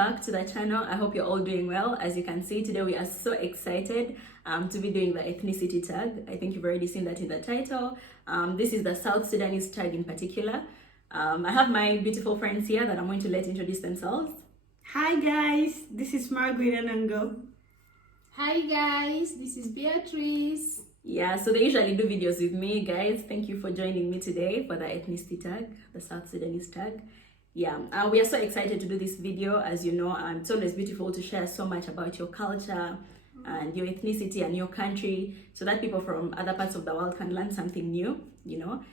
back to the channel. I hope you're all doing well. As you can see, today we are so excited to be doing the ethnicity tag. I think you've already seen that in the title. This is the South Sudanese tag in particular. I have my beautiful friends here that I'm going to let introduce themselves. Hi guys, this is margaretanango. Hi guys, this is Beatrice. Yeah, so they usually do videos with me, guys. Thank you for joining me today for the ethnicity tag, the South Sudanese tag. Yeah, we are so excited to do this video. As you know, it's always beautiful to share so much about your culture and your ethnicity and your country, so that people from other parts of the world can learn something new, you know.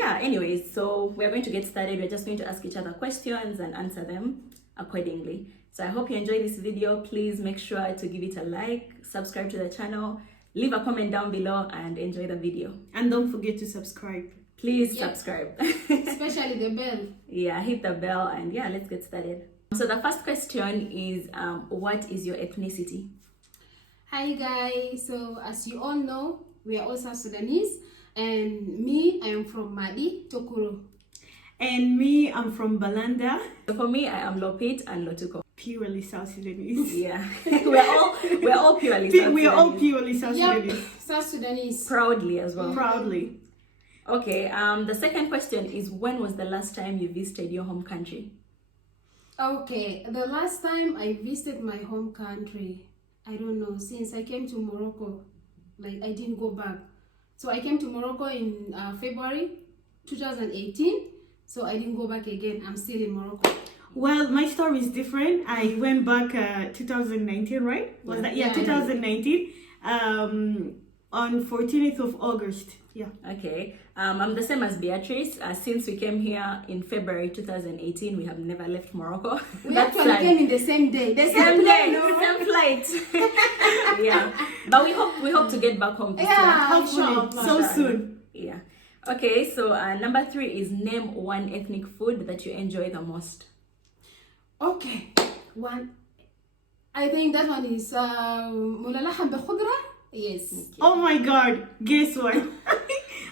Yeah, anyways, so we're going to get started. We're just going to ask each other questions and answer them accordingly. So I hope you enjoy this video. Please make sure to give it a like, subscribe to the channel, leave a comment down below, and enjoy the video. And don't forget to subscribe. Please subscribe. Especially the bell. Yeah, hit the bell, and yeah, let's get started. So the first question is, what is your ethnicity? Hi guys, so as you all know, we are all South Sudanese, and me, I am from Madi, Tokuro. And me, I'm from Balanda. So for me, I am Lopit and Lotuko. Purely South Sudanese. Yeah, we're all purely South We are all Sudanese. purely South Sudanese. South Sudanese. Proudly as well. Proudly. Okay, the second question is, when was the last time you visited your home country? Okay, the last time I visited my home country, I don't know, since I came to Morocco, like I didn't go back. So I came to Morocco in February 2018, so I didn't go back again. I'm still in Morocco. Well, my story is different. I went back 2019, right? Was that? Yeah, 2019. On 14th of August. Yeah. Okay, I'm the same as Beatrice. Since we came here in February 2018, we have never left Morocco. We actually came in the same day. The Same day, no? same flight. Yeah, but we hope to get back home this year. Hopefully, so Sure. soon. Yeah. Okay, so number 3 is, name one ethnic food that you enjoy the most. Okay, one. I think that one is mulalahan بخضرة. Yes. Oh my god, guess what?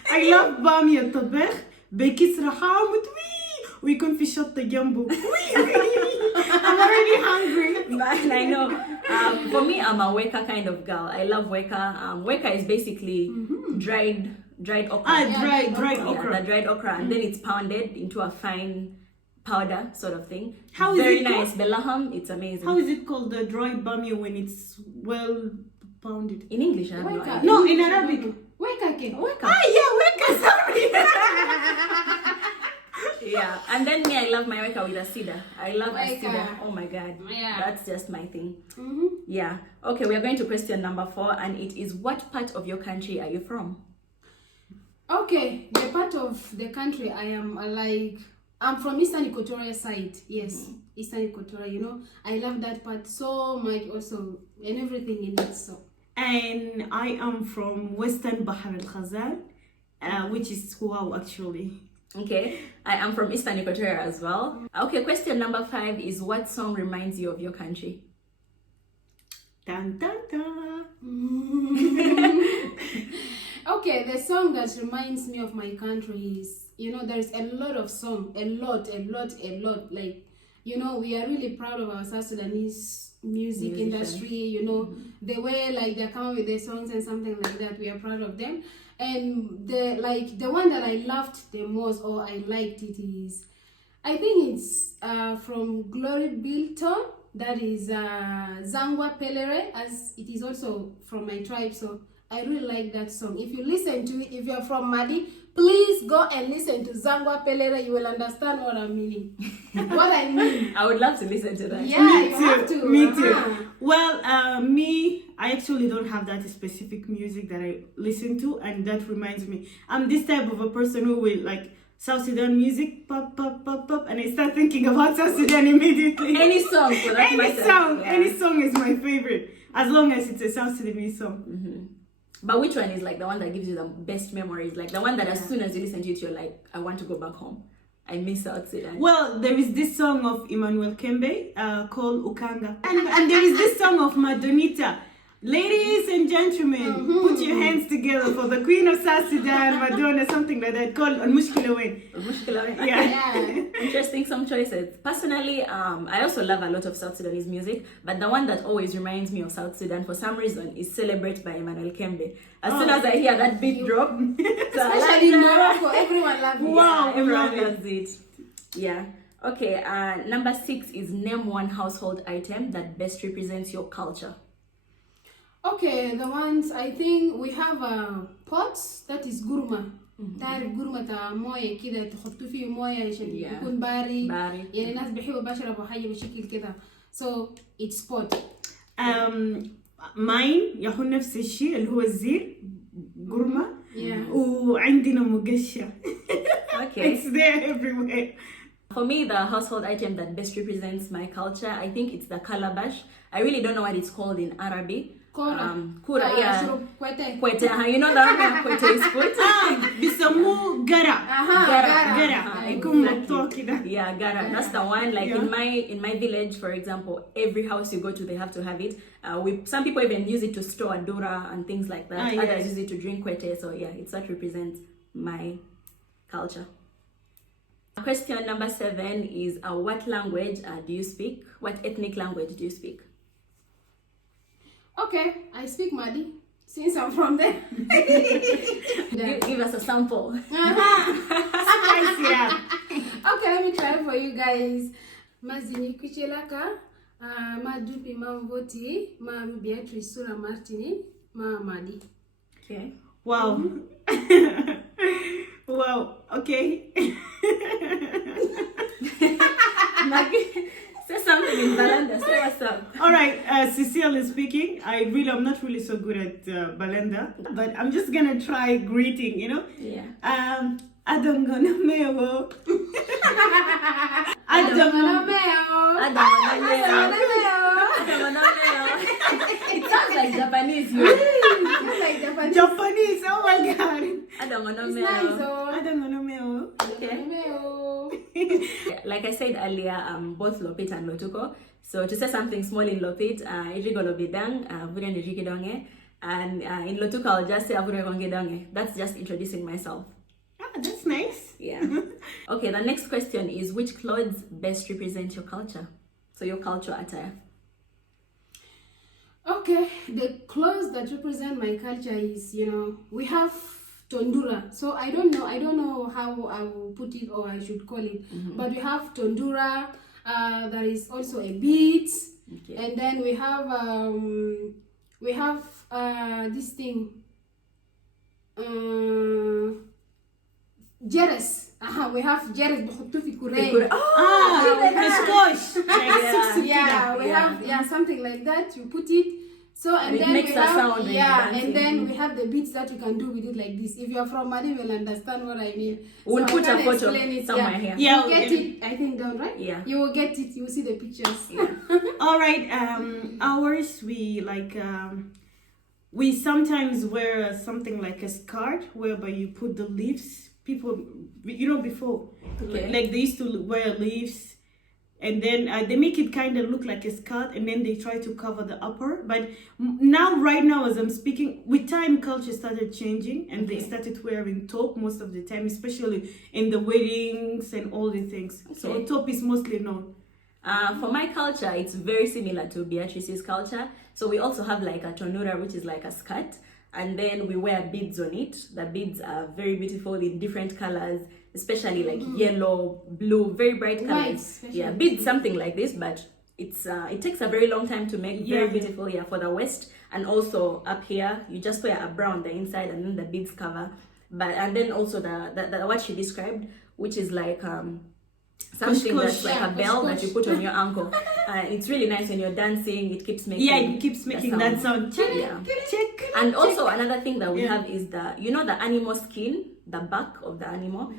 I love بامية الطبخ بكسرة حامض ويكون في شطة جنبه. I'm already hungry. And I know, for me, I'm a weka kind of girl. I love weka. Weka is basically dried okra. Dried okra. Yeah, the dried okra, and then it's pounded into a fine powder sort of thing. How is Very it nice. called? Belaham, it's amazing. How is it called, the dry bamia, when it's well pounded? In English, I have no Weka. idea. No, in Arabic. Weka ke. Weka. Yeah, weka, sorry. Yeah, and then me, I love my weka with a cedar. I love a Weka. cedar. Oh my god, Yeah. that's just my thing. Yeah. Okay, we are going to question number 4, and it is, what part of your country are you from? Okay, the part of the country I am I'm from Eastern Equatoria side. Yes, Eastern Equatoria. You know, I love that part so much also, and everything in it. So. And I am from Western Bahar al-Khazal, which is wow, actually. Okay, I am from Eastern Equatoria as well. Okay, question number 5 is, what song reminds you of your country? Dun, dun, dun. Okay, the song that reminds me of my country is, you know, there's a lot of song, a lot. Like, you know, we are really proud of our South Sudanese music industry. You know, the way like they come up with their songs and something like that. We are proud of them. And the one that I loved the most, or I liked it, is, I think it's from Glory Bilton. That is Zangwa Pelere, as it is also from my tribe. So I really like that song. If you listen to it, if you're from Madi, please go and listen to Zangwa Pelere. You will understand what I'm meaning. What I mean. I would love to listen to that. Yeah, Me you too. have to. Me too. Well, I actually don't have that specific music that I listen to, and that reminds me. I'm this type of a person who will like South Sudan music, pop, pop, pop, pop, and I start thinking about South Sudan immediately. Any song, so that Any song is my favorite, as long as it's a South Sudanese song. But which one is like the one that gives you the best memories? Like the one that as soon as you listen to it, you're like, I want to go back home. I miss South Sudan. Well, there is this song of Emmanuel Kembe called Ukanga, and there is this song of Madonita. Ladies and gentlemen, put your hands together for the Queen of South Sudan, Madonna, something like that, called Al-Mushkila Wain. Yeah. Interesting, some choices. Personally, I also love a lot of South Sudanese music, but the one that always reminds me of South Sudan for some reason is Celebrate by Emmanuel Kembe. As soon as I hear that beat drop, Especially in Morocco, everyone loves it. Wow, everyone loves it. Yeah. Okay, number 6 is name one household item that best represents your culture. Okay, the ones I think we have pots, that is gurma. تعرف قرمة موية كده تحطوا فيه موية عشان يكون باري. يعني الناس بيحبوا بشربوا حاجة بشكل كده. So it's pot. mine يكون نفس الشيء اللي هو الزير قرمة. وعندنا مقشة. Okay. It's there everywhere. For me, the household item that best represents my culture, I think it's the calabash. I really don't know what it's called in Arabic. Kura, yeah. Kwete, you know that one kwete is food? بيسموه قرع. قرع. يكون مقطوع كده. Yeah, gara. That's the one. Like in my village, for example, every house you go to, they have to have it. Some people even use it to store adura and things like that. Others use it to drink kwete. So yeah, it's what represents my culture. Question number 7 is what language do you speak? What ethnic language do you speak? Okay, I speak Madi since I'm from there. Give us a sample. Okay, let me try for you guys. Mazini kuchelaka, ma dupi ma mvoti, ma Beatrice Sura Martini, ma Madi. Okay. Wow. Wow. Okay. Say something in Balanda. Say what's up. All right. Cecile is speaking. I'm not really so good at Balanda, but I'm just gonna try greeting. You know. Yeah. Adongona mewo. Adongona mewo. It sounds like Japanese. Japanese. Oh my God. Adongona mewo. Okay. Like I said earlier, both Lopit and Lotuko. So to say something small in Lopit, Irigo Lobidang, Buren Rijikidonge, and in Lotuko I'll just say Aburekongedonge. That's just introducing myself. Ah, that's nice. Yeah. Okay, the next question is which clothes best represent your culture? So your culture attire. Okay, the clothes that represent my culture is, we have Tondura. So I don't know how I will put it or I should call it. But we have Tondura, there is also a bead, and then we have this thing, Jeres. We have Jeres بحطوه في كوري. We have something like that. You put it. So and then we have and then we have the beats that you can do with it like this. If you're from Madi, you'll understand what I mean. We'll put a photo somewhere here. Yeah, you get it. I think down, right? Yeah. You will get it. You will see the pictures. Yeah. All right. Ours we sometimes wear something like a scarf whereby you put the leaves. People, before, like they used to wear leaves. And then they make it kind of look like a skirt, and then they try to cover the upper. But right now, as I'm speaking, with time, culture started changing, and they started wearing top most of the time, especially in the weddings and all the things. Okay. So top is mostly known. For my culture, it's very similar to Beatrice's culture. So we also have like a tonura, which is like a skirt, and then we wear beads on it. The beads are very beautiful in different colors, especially like yellow, blue, very bright colors. Yeah, beads, something like this, but it takes a very long time to make. Very beautiful, for the waist, and also up here you just wear a bra on the inside and then the beads cover. And then also the what she described, which is like something that's like a bell that you put on your ankle. It's really nice when you're dancing. It keeps making that sound. Check. And also another thing that we have is the animal skin, the back of the animal.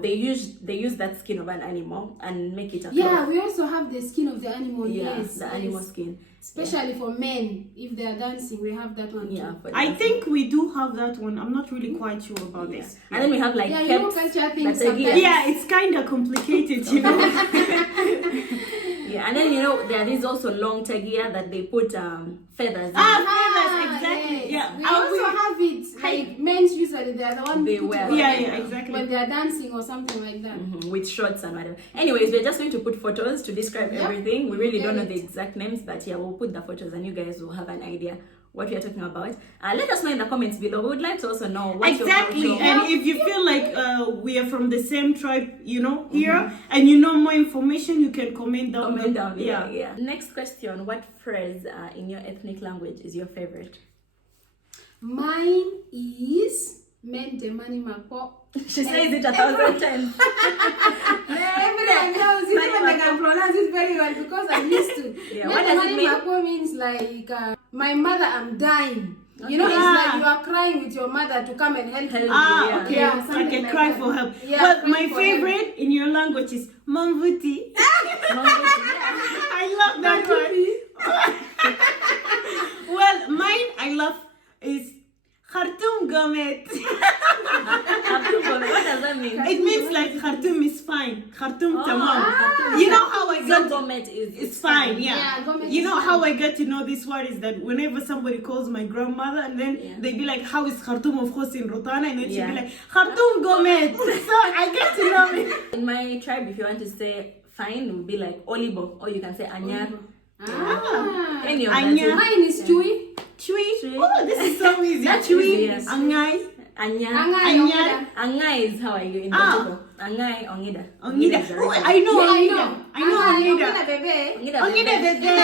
They use that skin of an animal and make it a cloth. Yeah, we also have the skin of the animal. Animal skin. Especially for men, if they are dancing, we have that one too. I think we do have that one. I'm not really quite sure about this. And then we have like culture things. It's kind of complicated, Yeah, and then you know there is also long tagia that they put feathers. Feathers, exactly. Yeah. We also have it. Like men's usually they are the one They who put wear. it on Yeah, them exactly. when they are dancing or something like that. With shorts and whatever. Anyways, we're just going to put photos to describe everything. We really don't know the it. exact names, but yeah, we'll put the photos and you guys will have an idea what we are talking about. Let us know in the comments below. We would like to also know what Exactly. your culture. And if you feel like we are from the same tribe, you know, here, and you know more information, you can comment down. Comment down below. Yeah. Next question: what phrase in your ethnic language is your favorite? Mine is mente mani mapo. She says it 1,000 times. Everyone knows it, even they can pronounce it very well because I'm used to. Yeah, what does it mean? Mapo means like, my mother, I'm dying. You know, it's like you are crying with your mother to come and help you. Yeah. Okay. Yeah, Like something a cry like for that. help. Yeah, Well, cry my for favorite in your language is Mamvuti. I love that one. Well, mine I love is Khartoum Gomet. What does that mean? It means like Khartoum is fine. Khartoum tamam. You know how I So got gomet is it's fine, yeah. Yeah, Gomet You is know fine. how I get to know this word is that whenever somebody calls my grandmother and then they be like, how is Khartoum, of course, in Rotana, and then she'd be like, Khartoum Gomet. So I get to know it. In my tribe, if you want to say fine, it would be like olibo, or you can say anyar. Any of that. Anyar. Mine is Chui. Chui. Oh, this is so easy. That's Chui. easy, yes. Angai. Anyar. Anyar. Angai is how are you in Ah. Lotuko. Angai ongida. Ongida. is the Oh, right I know Yeah, Ongida. I know Ongida. Ongida bebe. Ongida. Ongida bebe.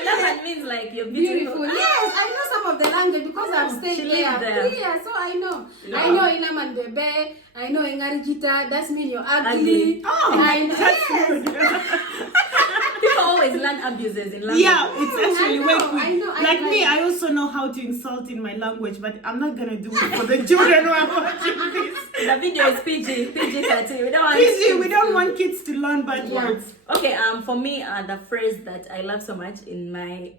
Ilaman means like you're beautiful. Beautiful. Yes, I know some of the language because I've stayed she there. lived there. Yeah, so I know. Yeah. I know Ilaman bebe. I know Engarijita. That's mean you're ugly. Ugly. Oh, I know. that's Yes. good. People always learn abuses in language. Yeah, it's actually I way know, quick. I know, Like I me, I also know how to insult in my language, but I'm not gonna do it for the children who are watching this. The video is PG-13. We don't want Please, we don't want kids to learn bad words. Okay, for me, the phrase that I love so much in my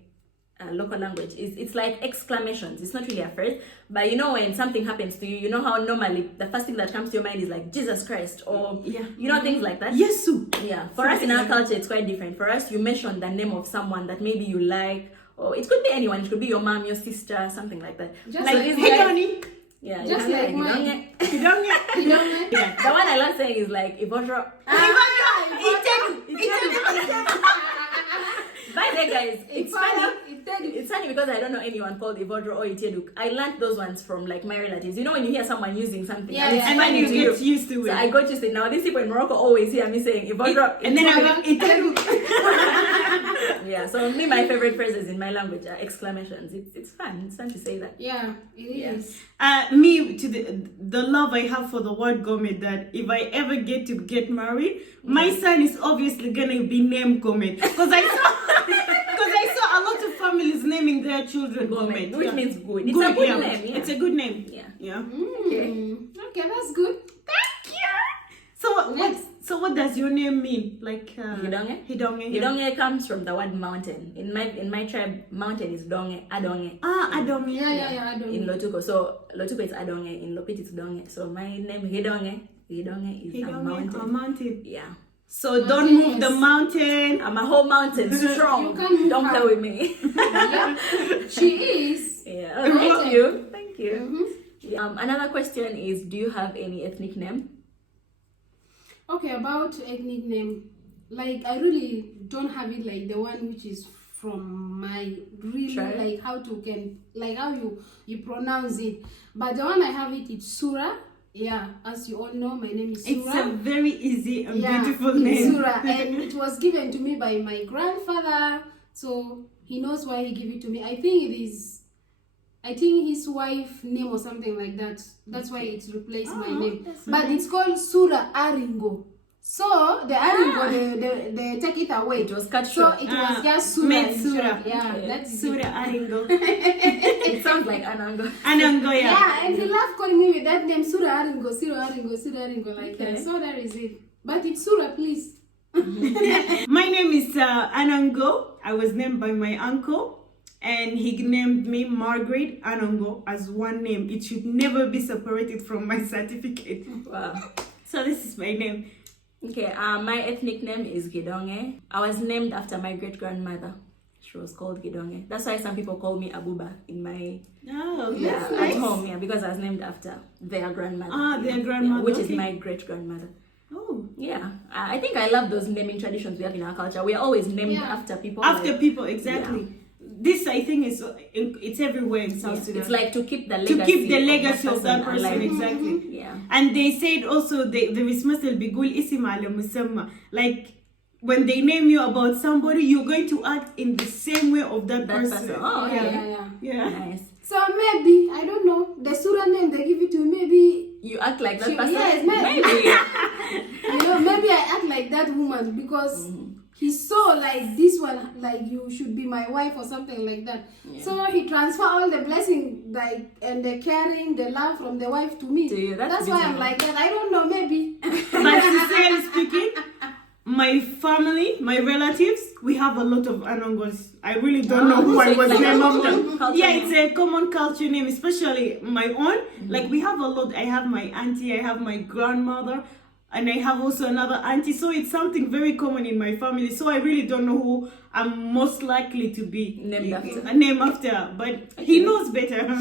local language is it's like exclamations. It's not really a phrase, but you know when something happens to you, you know how normally the first thing that comes to your mind is like Jesus Christ or you know things like that. Yesu. Yeah. For us in our culture, it's quite different. For us, you mention the name of someone that maybe you like, or it could be anyone. It could be your mom, your sister, something like that. Just Like, like hey, mine. Donnie. Yeah. you Just can like say, mine. You don't get. You know that? Yeah. The one I love saying is like Ivodro. By the way, guys, it's funny. It's funny because I don't know anyone called Ivodro or Itieduk. I learned those ones from like my relatives. You know when you hear someone using something Yeah, and it's yeah. And then funny you to get you. used to it. So I got used to it. Now these people in Morocco always hear me saying Ivodro. And then I go, Yeah, so me, my favorite phrases in my language are exclamations. It's fun. It's fun to say that. Yeah, it is. me to the love I have for the word Gomet, that if I ever get married, my son is obviously gonna be named Gomet because I saw a lot of families naming their children Gomet, Which means good. It's Good, a good yeah. name. Yeah. It's a good name. Yeah. Yeah. Okay, that's good. Thank you. So what does your name mean? Like Hidonge? Hidonge. Yeah. Hidonge comes from the word mountain. In my tribe, mountain is donge, adonge. Adonge. Yeah, I don't In know. Lotuko, so Lotuko is adonge. In Lopit it's donge. So my name Hidonge. Hidonge is a mountain. A mountain. Yeah. So don't move the Yes. mountain. I'm a whole mountain, strong. You can't move Don't play her. with me. Yeah, she is. Yeah. Okay. Thank you. Thank you. Mm-hmm. Another question is, do you have any ethnic name? Okay, about ethnic name, like I really don't have it like the one which is from my really Tribe? like how you pronounce it. But the one I have it's Sura. Yeah, as you all know, my name is Sura. It's a very easy and Yeah, beautiful it's name. Sura, and it was given to me by my grandfather, so he knows why he gave it to me. I think his wife name or something like that. That's why it's replaced my name. But it's called Sura Aringo. So the Aringo, they take it away. It was cut So short. it was just Sura. made instead. Sura. Yeah, Okay. that's Sura it. Aringo. It sounds like Anango. Anangoya. Yeah, and he loved calling me with that name, Sura Aringo, Sura Aringo, Sura Aringo, like Okay. that. So that is it. But it's Sura, please. My name is Anango. I was named by my uncle, and he named me Margaret Anango as one name. It should never be separated from my certificate. Wow. So this is my name. Okay, my ethnic name is Gidonge. I was named after my great-grandmother. She was called Gidonge. That's why some people call me Abuba in my at home, because I was named after their grandmother. Their grandmother, which is my great-grandmother. Oh. Yeah, I think I love those naming traditions we have in our culture. We are always named after people. After people, exactly. Yeah. This, I think, it's everywhere in South Sudan. It's like to keep the legacy of that person, alive. exactly. Yeah. And they said also, there is مثل بيقول اسم على مسمى. Like, when they name you about somebody, you're going to act in the same way of that person. Oh, okay. Yeah. Nice. So maybe, I don't know, the Sudan name they give it to, maybe you act like that person. Yes, maybe. Maybe I act like that woman because he saw like this one, like you should be my wife or something like that. Yeah. So he transferred all the blessing, like, and the caring, the love from the wife to me. To you, that's why I'm like that. I don't know, maybe. But sincerely speaking, my family, my relatives, we have a lot of Anangos. I really don't know who I was named after. Yeah, it's a common culture name, especially my own. Like, we have a lot. I have my auntie, I have my grandmother, and I have also another auntie. So it's something very common in my family. So I really don't know who I'm most likely to be named after. But he knows better.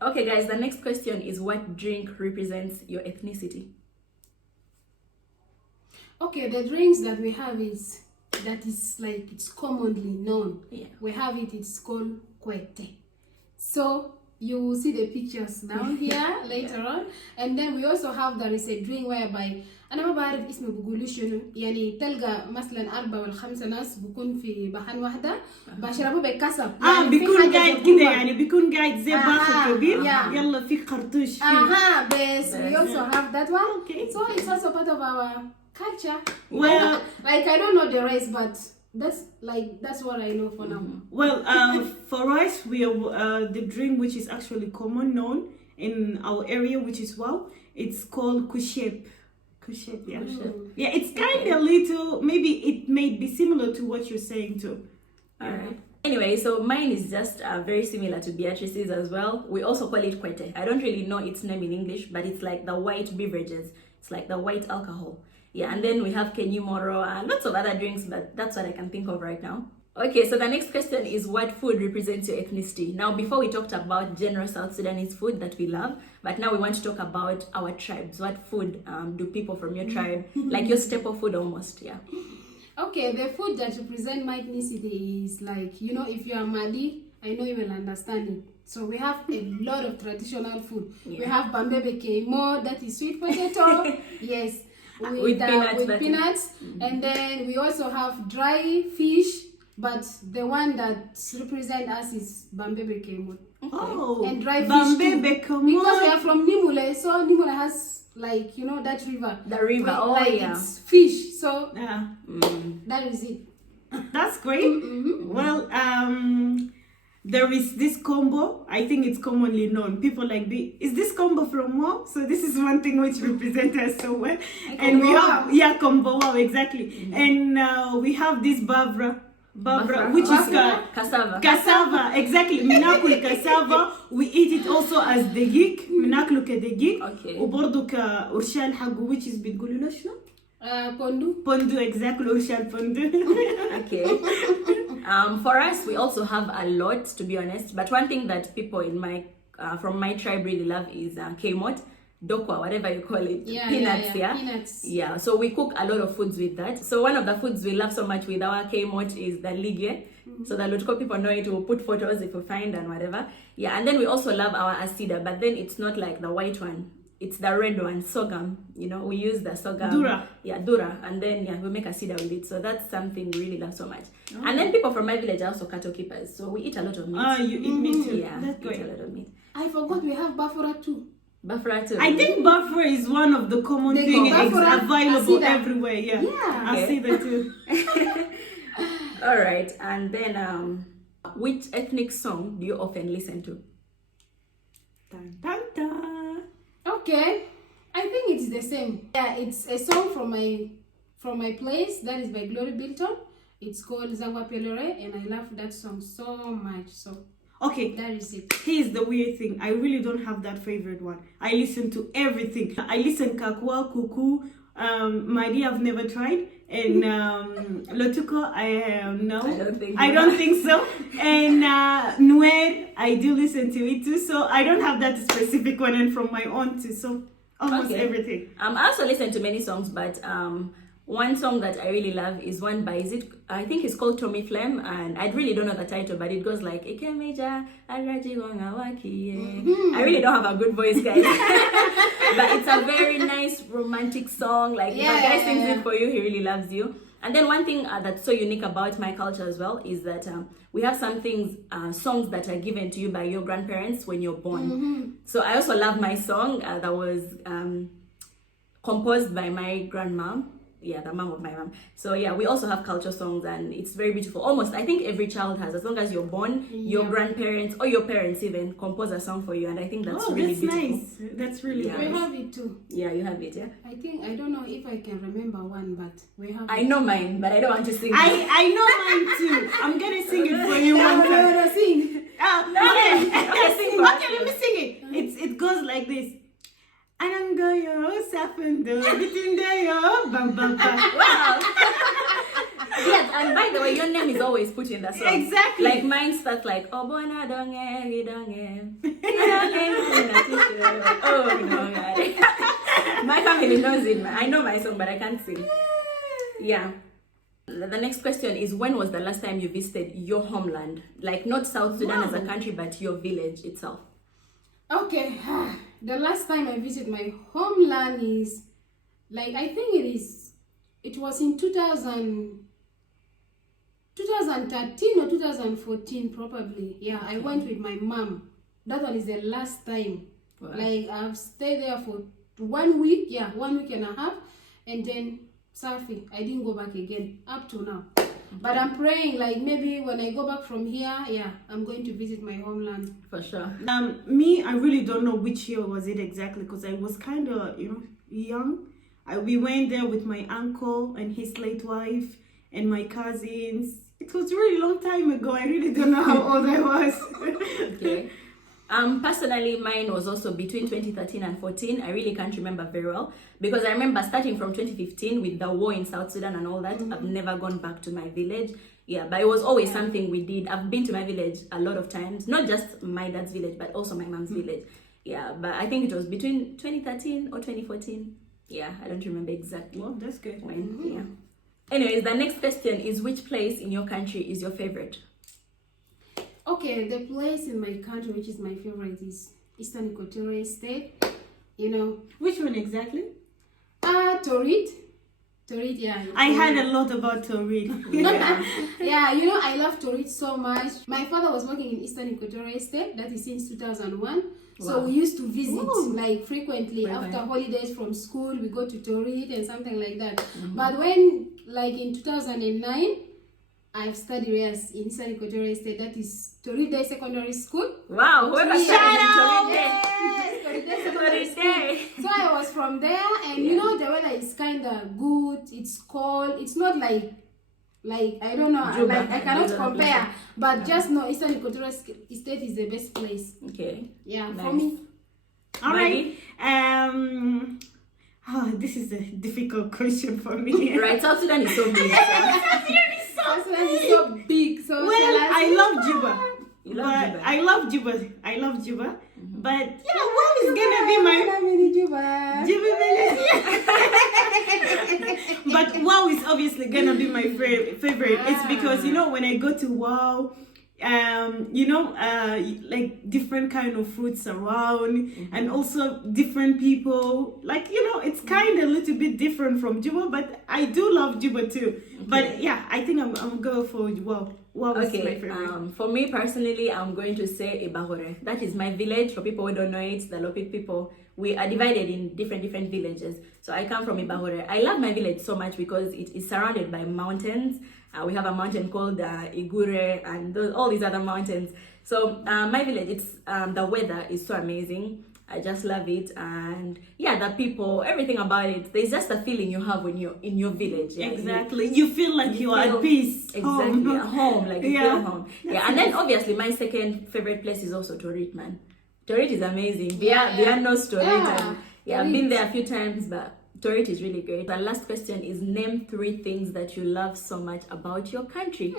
Okay, guys, the next question is, what drink represents your ethnicity? Okay, the drinks that we have is like it's commonly known. Yeah. We have it, it's called kwete. So you will see the pictures down here later on. And then we also have, there is a drink whereby أنا ما بعرف اسمه بقولوا شنو يعني تلقى مثلا 4 ولا 5 ناس بكون في بحن واحدة بشربوا بكاسة بيكون قاعد كده يعني بيكون قاعد زي باخر كبير يلا في خرطوش بس we also have that one. Okay. So it's also part of our culture. Well, like I don't know the rest, but that's what I know for now. Well, for us, we are the drink which is actually common known in our area, which is it's called kushep. Kushep, yeah. Yeah, it's kind of little, maybe it may be similar to what you're saying too. Alright. Anyway, so mine is just very similar to Beatrice's as well. We also call it kwete. I don't really know its name in English, but it's like the white beverages. It's like the white alcohol. Yeah, and then we have kenyumoro and lots of other drinks, but that's what I can think of right now. Okay, so the next question is, what food represents your ethnicity? Now, before we talked about general South Sudanese food that we love, but now we want to talk about our tribes. What food do people from your tribe, like your staple food almost, yeah? Okay, the food that represents my ethnicity is like, if you are Madi, I know you will understand it. So we have a lot of traditional food. Yeah. We have bambebe keimo, that is sweet potato. Yes. With peanuts. And then we also have dry fish, but the one that represents us is bambebe keimo. Oh, and dry fish bambebe keimo. Because we are from Nimule, so Nimule has like that river. The river, it's fish. So that is it. That's great. Well, there is this combo. I think it's commonly known. People like, is this combo from wow? So this is one thing which represents us so well. And we have, combo wow, exactly. And we have this bavra, which is cassava, exactly. Minakul cassava. We eat it also as degik. Minaklu ke degik. Okay. وبرضه كأرشال حقه, which is بتقولوا له شنو؟ Pondu, exactly. Urshal pondu. Okay. For us, we also have a lot, to be honest. But one thing that people in my from my tribe really love is kemot, dokwa, whatever you call it, peanuts. Peanuts. Yeah. So we cook a lot of foods with that. So one of the foods we love so much with our kemot is the ligye. So the Lotuko people know it. We'll put photos if we find and whatever. Yeah. And then we also love our asida, but then it's not like the white one. It's the red one, sorghum. We use the sorghum. Dura. Yeah, dura. And then, we make a cider with it. So that's something we really love so much. Oh. And then people from my village are also cattle keepers. So we eat a lot of meat. You eat meat too. Yeah, that's great. Eat a lot of meat. I forgot we have bafura too. Bafura too. I think bafura is one of the common things available everywhere. Yeah. I see that too. All right. And then, which ethnic song do you often listen to? Dun, dun, dun. Okay, I think it's the same. Yeah, it's a song from my place. That is by Glory Bilton. It's called Zagwa Pelore, and I love that song so much. So okay, that is it. Here's the weird thing. I really don't have that favorite one. I listen to everything. I listen kakwa, kuku, Madi, I've never tried. And Lotuko, I I don't think so. And Nuer, I do listen to it too. So I don't have that specific one, and from my own too. So almost everything. I also listen to many songs, but one song that I really love is one by I think it's called Tommy Flem, and I really don't know the title, but it goes like I really don't have a good voice, guys. But it's a very nice romantic song. Like if a guy sings it for you, he really loves you. And then one thing that's so unique about my culture as well is that we have some things, songs that are given to you by your grandparents when you're born. So I also love my song that was composed by my grandma. Yeah, the mom of my mom. So yeah, we also have culture songs, and it's very beautiful. Almost, I think every child has, as long as you're born, your grandparents or your parents even compose a song for you, and I think that's really beautiful. Nice. That's really nice. We have it too. Yeah, you have it, yeah? I don't know if I can remember one, but we have I know mine, but I don't want to sing it. I know mine too. I'm gonna sing it for you one time. No, sing. Okay, let me sing it. It goes like this. Anango yo safendo bitinda yo bam bam bam. Wow. Yes, and by the way, your name is always put in the song. Exactly. Like mine starts like Obona donge ridonge. Oh no, God. My family knows it. I know my song, but I can't sing. Yeah. The next question is, when was the last time you visited your homeland? Like not South Sudan as a country, but your village itself. Okay. The last time I visited my homeland is, like, I think it was in 2013 or 2014 probably. Yeah, I went with my mom. That one is the last time. Wow. Like, I've stayed there for 1 week. Yeah, 1 week and a half. And then, Safi, I didn't go back again up to now. But I'm praying, like, maybe when I go back from here, yeah, I'm going to visit my homeland. For sure. Me, I really don't know which year was it exactly, because I was kind of, young. We went there with my uncle and his late wife and my cousins. It was a really long time ago. I really don't know how old I was. Okay. Personally, mine was also between 2013 and 14. I really can't remember very well, because I remember starting from 2015 with the war in South Sudan and all that. I've never gone back to my village. Yeah, but it was always something we did. I've been to my village a lot of times, not just my dad's village, but also my mom's village. Yeah, but I think it was between 2013 or 2014. Yeah, I don't remember exactly. Well, that's good. When, yeah. Anyways, the next question is, which place in your country is your favorite? Okay, the place in my country which is my favorite is Eastern Equatorial State. Which one exactly? Torit. Torit, yeah. I heard a lot about Torit. Yeah, I love Torit so much. My father was working in Eastern Equatorial State, that is since 2001. So we used to visit like frequently. After holidays from school, we go to Torit and something like that. But when, like in 2009, I've studied in Eastern Equatorial State, that is Torit Day Secondary School. Wow, whoever started in Torit Day. Yes, Torit Day Secondary School. So I was from there, and the weather is kind of good. It's cold. It's not like I don't know, Juba. like I cannot compare, but just know Eastern Equatorial State is the best place. Okay. Yeah, Nice. for me. All right. This is a difficult question for me. Right, South Sudan is so big. South Sudan is so big. So I love Juba. You love Juba. I love Juba. But what is gonna be my But wow is obviously gonna be my favorite. It's because when I go to wow, like different kind of fruits around, and also different people. Like it's kind of a little bit different from Juba, but I do love Juba too. But yeah, I think I'm going for wow. Wow is my favorite. For me personally, I'm going to say Ibahore. That is my village. For people who don't know it, the Lopit people, we are divided in different villages. So I come from Ibahore. I love my village so much because it is surrounded by mountains. We have a mountain called Igure and all these other mountains. So my village, it's the weather is so amazing. I just love it, and the people, everything about it. There's just a feeling you have when you're in your village. Yeah? Exactly, you feel like you are at peace. Exactly, at home, like you feel home. Yeah, and then obviously my second favorite place is also Torit, man. Torit is amazing. They are no Torit. I've been there a few times, but Torit is really great. The last question is, name 3 things that you love so much about your country.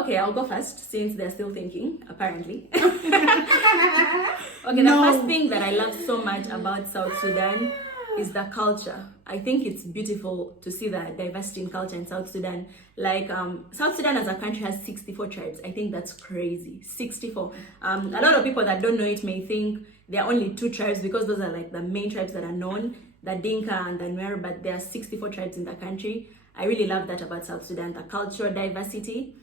Okay, I'll go first since they're still thinking, apparently. Okay, the first thing that I love so much about South Sudan is the culture. I think it's beautiful to see the diversity in culture in South Sudan. Like, South Sudan as a country has 64 tribes. I think that's crazy. 64. A lot of people that don't know it may think there are only 2 tribes because those are like the main tribes that are known, the Dinka and the Nuer, but there are 64 tribes in the country. I really love that about South Sudan, the cultural diversity.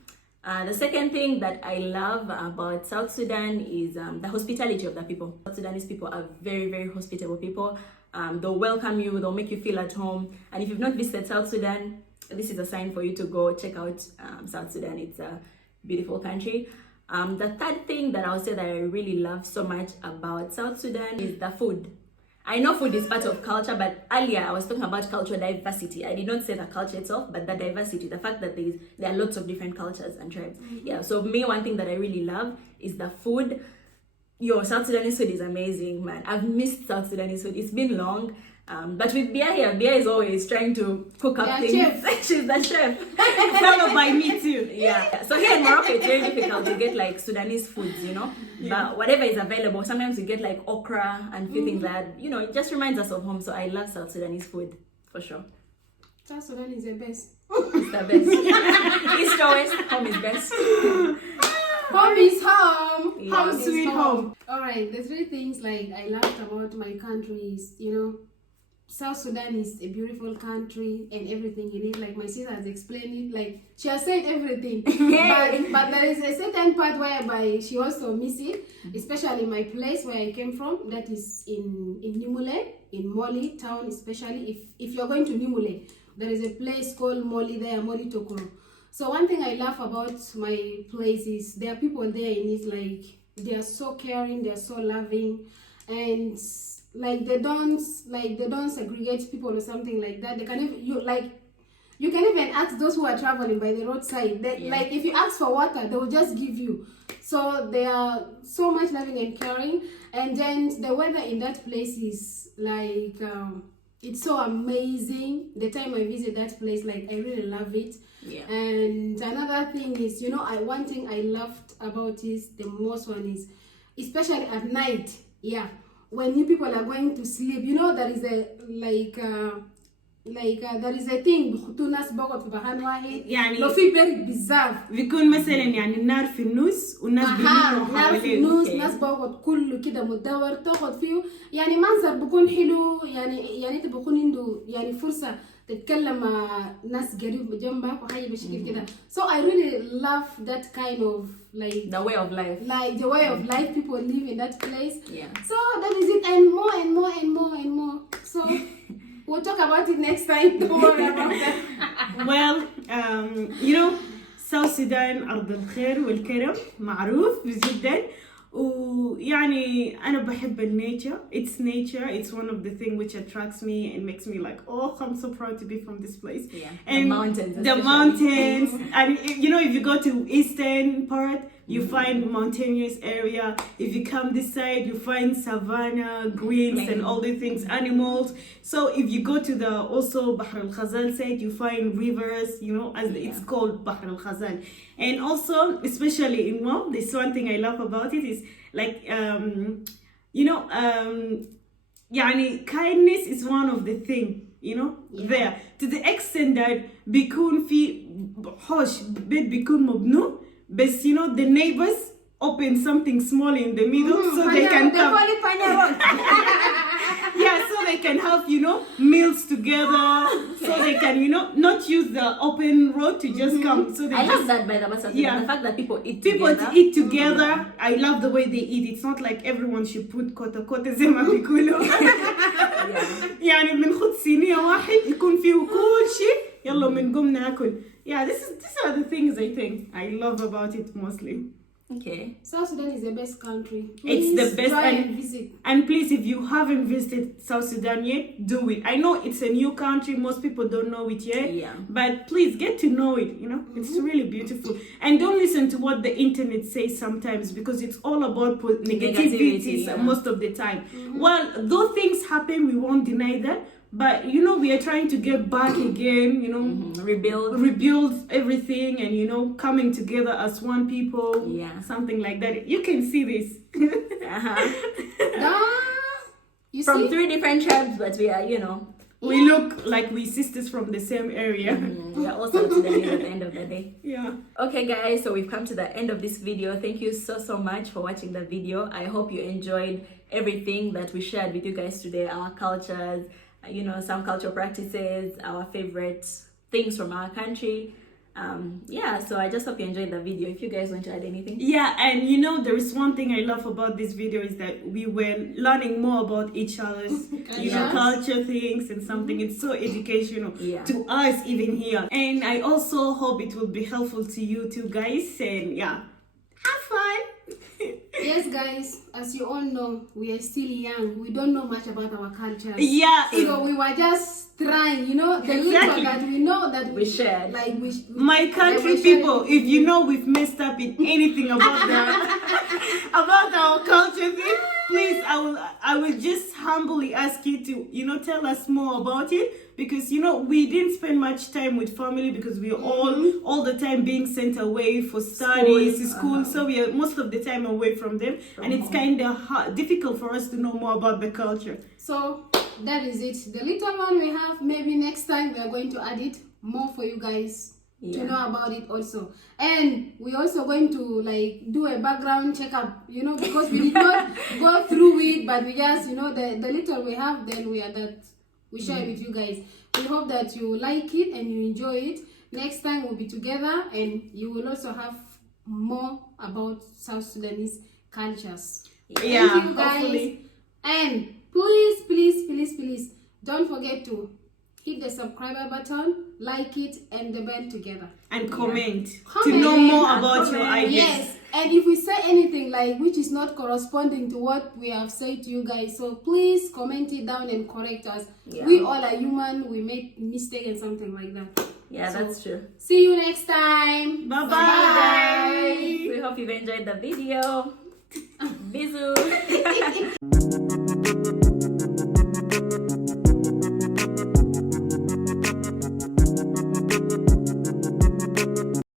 The second thing that I love about South Sudan is the hospitality of the people. South Sudanese people are very, very hospitable people. They'll welcome you, they'll make you feel at home. And if you've not visited South Sudan, this is a sign for you to go check out South Sudan. It's a beautiful country. The third thing that I'll say that I really love so much about South Sudan is the food. I know food is part of culture, but earlier I was talking about cultural diversity. I did not say the culture itself, but the diversity, the fact that there are lots of different cultures and tribes. Yeah, so me, one thing that I really love is the food. South Sudanese food is amazing, man. I've missed South Sudanese food. It's been long. But with Bia here, Bia is always trying to cook up things. Chef. She's the chef. Followed by me too. Yeah. So here in Morocco, it's very difficult to get like Sudanese foods, Yeah. But whatever is available, sometimes we get like okra and few things that, it just reminds us of home. So I love South Sudanese food, for sure. South Sudan is the best. It's the best. East or west, home is best. Home is home. Yeah. Home Sweet home. Alright, the 3 things like I loved about my country is, South Sudan is a beautiful country and everything in it. Like my sister has explained it, like she has said everything. but there is a certain part whereby she also miss it, especially my place where I came from. That is in Nimule, in Moli town, especially if you're going to Nimule, there is a place called Moli there, Moli Tokoro. So one thing I love about my place is there are people there in it, like they are so caring, they are so loving, and like they don't segregate people or something like that. They can even, you can even ask those who are traveling by the roadside. Like if you ask for water, they will just give you. So they are so much loving and caring. And then the weather in that place is like it's so amazing. The time I visit that place, like I really love it. Yeah. And another thing is, one thing I loved about is the most one is, especially at night. Yeah. When you people are going to sleep, there is a there is a thing بيحطوا ناس بقعد في مكان واحد يعني لو في برد بزاف بيكون مثلا يعني النار في النص والناس بيناموا نار في النص ناس بقعد كله كده مدور تاخد فيه يعني منظر بيكون حلو يعني انت بيكون عنده يعني فرصة تتكلم مع ناس قريب جنبك وحاجة بشكل كده. So I really love that kind of like the way of life. Like the way of life people live in that place. Yeah. So that is it, and more and more and more and more. So we'll talk about it next time. Don't worry about that. Well, South Sudan أرض الخير والكرم معروف جدا. ويعني أنا بحب النيتشر. It's nature. It's one of the things which attracts me and makes me like, oh, I'm so proud to be from this place. Yeah. And the mountains. And if you go to eastern part, you find mountainous area. If you come this side, you find savanna, greens, and all the things, animals. So if you go to the also Bahr al Khazal side, you find rivers, it's called Bahr al Khazal. And also, especially in Mo, this one thing I love about it is like, kindness is one of the things, there. To the extent that بيكون في حوش بيت بيكون مبنو بس the neighbors open something small in the middle so they can come. Yeah, so they can have, meals together, so they can, not use the open road to just come. So they love that by the way. Yeah. The fact that people eat together. I love the way they eat. It's not like everyone should put كوتا زي ما بيقولوا. يعني بنخد صينية واحد يكون فيه كل شيء يلا بنقوم ناكل. Yeah, these are the things I think I love about it mostly. Okay. South Sudan is the best country. Please it's the best try and visit. And please, if you haven't visited South Sudan yet, do it. I know it's a new country. Most people don't know it yet. Yeah. But please get to know it. It's really beautiful. And don't listen to what the internet says sometimes because it's all about negativity most of the time. Well, though things happen, we won't deny that. But you know, we are trying to get back again, you know, rebuild everything, and you know, coming together as one people. Yeah. Something like that. You can see this. You From see? 3 different tribes, but we are, you know, We look like we sisters from the same area. we are all South Sudanese at the end of the day. Yeah. Okay guys, so we've come to the end of this video. Thank you so much for watching the video. I hope you enjoyed everything that we shared with you guys today, our cultures, you know, some cultural practices, our favorite things from our country. Yeah, so I just hope you enjoyed the video. If you guys want to add anything. Yeah, and you know, there is one thing I love about this video is that we were learning more about each other's, you know, culture things and something. It's so educational to us even here. And I also hope it will be helpful to you too, guys. And yeah, have fun. Yes, guys, as you all know, we are still young. We don't know much about our cultures. Yeah. So we were just trying, you know, the little that we know that we shared. Like my country people, if you know we've messed up in anything about about our culture thing, please, I will just humbly ask you to, you know, tell us more about it. Because you know, we didn't spend much time with family because we are all the time being sent away for studies, school. So we are most of the time away from them, and it's kind of difficult for us to know more about the culture. So that is it. The little one we have, maybe next time we are going to add it more for you guys to know about it also. And we're also going to like do a background checkup, you know, because we did not go through it, but we just, you know, the little we have, then we are that. We share it with you guys. We hope that you like it and you enjoy it. Next time we'll be together, and you will also have more about South Sudanese cultures. Yeah, Thank you guys. hopefully. And please don't forget to hit the subscriber button, like it, and the bell together. And comment to Comment. know more about your ideas. Yes, and if we say anything like which is not corresponding to what we have said to you guys, so please comment it down and correct us. We all are human, we make mistake and something like that. Yeah, so, that's true. See you next time. Bye-bye. Bye. We hope you've enjoyed the video. Bisous.